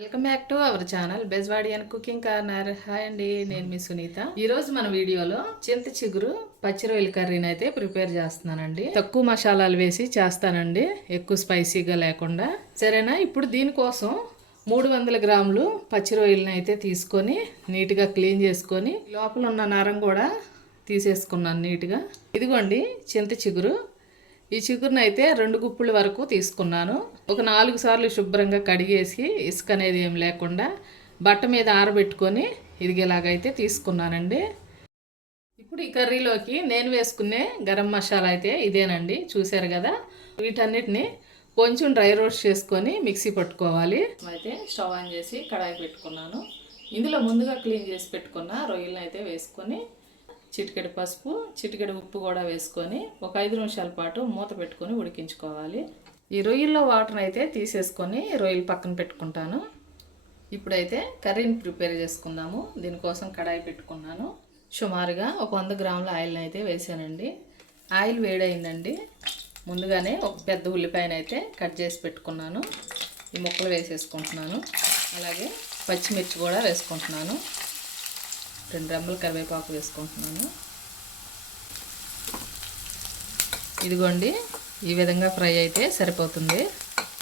Welcome back to our channel Bezwadi and cooking corner. Hi అండి, నేను మీ సునీత. ఈ రోజు మన వీడియోలో చింత చిగురు పచ్చి రొయ్యల కర్రీని అయితే ప్రిపేర్ చేస్తున్నానండి. తక్కువ మసాలాలు వేసి చేస్తానండి, ఎక్కువ స్పైసీగా లేకుండా. సరేనా? ఇప్పుడు దీనికోసం 300 గ్రాములు పచ్చి రొయ్యలను అయితే తీసుకొని నీట్గా క్లీన్ చేసుకొని లోపల ఉన్న నరం కూడా తీసేసుకున్నాను నీట్గా. ఇదిగోండి చింత చిగురు. ఈ చిగురుని అయితే 2 గుప్పుల వరకు తీసుకున్నాను. ఒక 4 సార్లు శుభ్రంగా కడిగేసి ఇసుక అనేది ఏం లేకుండా బట్ట మీద ఆరబెట్టుకొని ఇదిగేలాగైతే తీసుకున్నానండి. ఇప్పుడు ఈ కర్రీలోకి నేను వేసుకునే గరం మసాలా అయితే ఇదేనండి, చూసారు కదా. వీటన్నిటిని కొంచెం డ్రై రోస్ట్ చేసుకొని మిక్సీ పట్టుకోవాలి. అయితే స్టవ్ ఆన్ చేసి కడాయి పెట్టుకున్నాను. ఇందులో ముందుగా క్లీన్ చేసి పెట్టుకున్న రొయ్యలను అయితే వేసుకొని చిటికెడు పసుపు, చిటికెడు ఉప్పు కూడా వేసుకొని ఒక 5 నిమిషాల పాటు మూత పెట్టుకొని ఉడికించుకోవాలి. ఈ రొయ్యల్లో వాటర్ అయితే తీసేసుకొని రొయ్యలు పక్కన పెట్టుకుంటాను. ఇప్పుడైతే కర్రీని ప్రిపేర్ చేసుకుందాము. దీనికోసం కడాయి పెట్టుకున్నాను. సుమారుగా ఒక 100 గ్రాముల ఆయిల్ని అయితే వేసానండి. ఆయిల్ వేడైందండి. ముందుగానే ఒక పెద్ద ఉల్లిపాయను అయితే కట్ చేసి పెట్టుకున్నాను. ఈ ముక్కలు వేసేసుకుంటున్నాను. అలాగే పచ్చిమిర్చి కూడా వేసుకుంటున్నాను. 2 రెమ్మల కరివేపాకు వేసుకుంటున్నాను. ఇదిగోండి, ఈ విధంగా ఫ్రై అయితే సరిపోతుంది.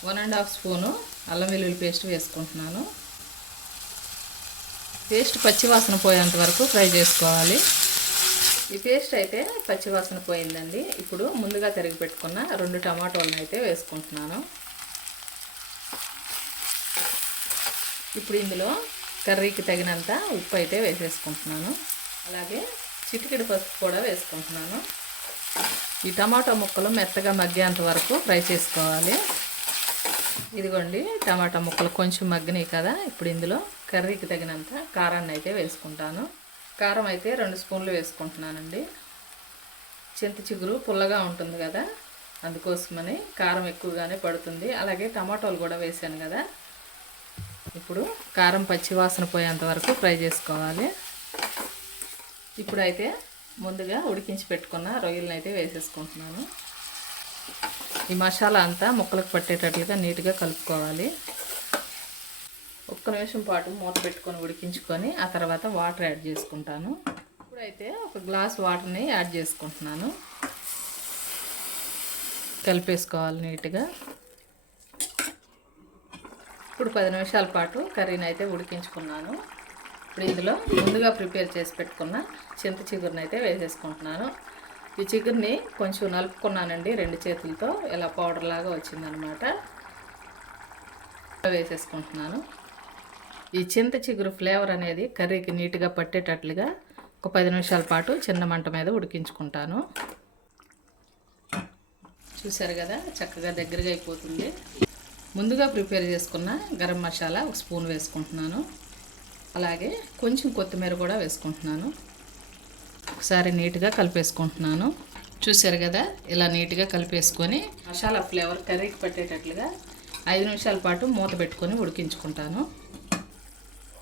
1½ స్పూను అల్లం వెల్లుల్లి పేస్ట్ వేసుకుంటున్నాను. పేస్ట్ పచ్చివాసన పోయేంత వరకు ఫ్రై చేసుకోవాలి. ఈ పేస్ట్ అయితే పచ్చివాసన పోయిందండి. ఇప్పుడు ముందుగా తరిగి పెట్టుకున్న 2 టమాటోలను అయితే వేసుకుంటున్నాను. ఇప్పుడు ఇందులో కర్రీకి తగినంత ఉప్పు అయితే వేసేసుకుంటున్నాను. అలాగే చిటికెడు పసుపు కూడా వేసుకుంటున్నాను. ఈ టమాటో ముక్కలు మెత్తగా మగ్గేంత వరకు ఫ్రై చేసుకోవాలి. ఇదిగోండి, టమాటా ముక్కలు కొంచెం మగ్గినాయి కదా. ఇప్పుడు ఇందులో కర్రీకి తగినంత కారాన్ని అయితే వేసుకుంటాను. కారం అయితే 2 స్పూన్లు వేసుకుంటున్నానండి. చింత చిగురు పుల్లగా ఉంటుంది కదా, అందుకోసమని కారం ఎక్కువగానే పడుతుంది. అలాగే టమాటోలు కూడా వేసాను కదా. ఇప్పుడు కారం పచ్చివాసన పోయేంత వరకు ఫ్రై చేసుకోవాలి. ఇప్పుడైతే ముందుగా ఉడికించి పెట్టుకున్న రొయ్యలను అయితే వేసేసుకుంటున్నాను. ఈ మసాలా అంతా ముక్కలకు పట్టేటట్లుగా నీట్గా కలుపుకోవాలి. 1 నిమిషం పాటు మూత పెట్టుకొని ఉడికించుకొని ఆ తర్వాత వాటర్ యాడ్ చేసుకుంటాను. ఇప్పుడైతే ఒక గ్లాస్ వాటర్ని యాడ్ చేసుకుంటున్నాను. కలిపేసుకోవాలి నీట్గా. ఇప్పుడు 10 నిమిషాల పాటు కర్రీని అయితే ఉడికించుకున్నాను. ఇప్పుడు ఇందులో ముందుగా ప్రిపేర్ చేసి పెట్టుకున్న చింత చిగురుని అయితే వేసేసుకుంటున్నాను. ఈ చిగురిని కొంచెం నలుపుకున్నానండి 2 చేతులతో. ఇలా పౌడర్ లాగా వచ్చిందనమాట. వేసేసుకుంటున్నాను. ఈ చింత చిగురు ఫ్లేవర్ అనేది కర్రీకి నీట్గా పట్టేటట్లుగా ఒక 10 నిమిషాల పాటు చిన్న మంట మీద ఉడికించుకుంటాను. చూసారు కదా, చక్కగా దగ్గరగా అయిపోతుంది. ముందుగా ప్రిపేర్ చేసుకున్న గరం మసాలా 1 స్పూన్ వేసుకుంటున్నాను. అలాగే కొంచెం కొత్తిమీర కూడా వేసుకుంటున్నాను. ఒకసారి నీట్గా కలిపేసుకుంటున్నాను. చూసారు కదా, ఇలా నీట్గా కలిపేసుకొని మసాలా ఫ్లేవర్ కర్రీకి పట్టేటట్లుగా 5 నిమిషాల పాటు మూత పెట్టుకొని ఉడికించుకుంటాను.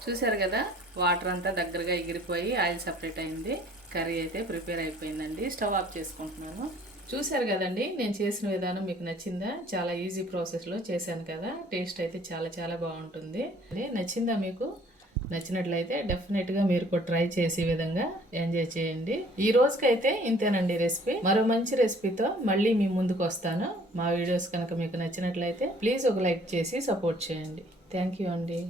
చూసారు కదా, వాటర్ అంతా దగ్గరగా ఎగిరిపోయి ఆయిల్ సపరేట్ అయింది. కర్రీ అయితే ప్రిపేర్ అయిపోయిందండి. స్టవ్ ఆఫ్ చేసుకుంటున్నాను. చూసారు కదండి, నేను చేసిన విధానం మీకు నచ్చిందా? చాలా ఈజీ ప్రాసెస్లో చేశాను కదా. టేస్ట్ అయితే చాలా చాలా బాగుంటుంది. నచ్చిందా మీకు? నచ్చినట్లయితే డెఫినెట్గా మీరు కూడా ట్రై చేసే విధంగా ఎంజాయ్ చేయండి. ఈ రోజుకైతే ఇంతేనండి రెసిపీ. మరో మంచి రెసిపీతో మళ్ళీ మీ ముందుకు వస్తాను. మా వీడియోస్ కనుక మీకు నచ్చినట్లయితే ప్లీజ్ ఒక లైక్ చేసి సపోర్ట్ చేయండి. థ్యాంక్ యూ అండి.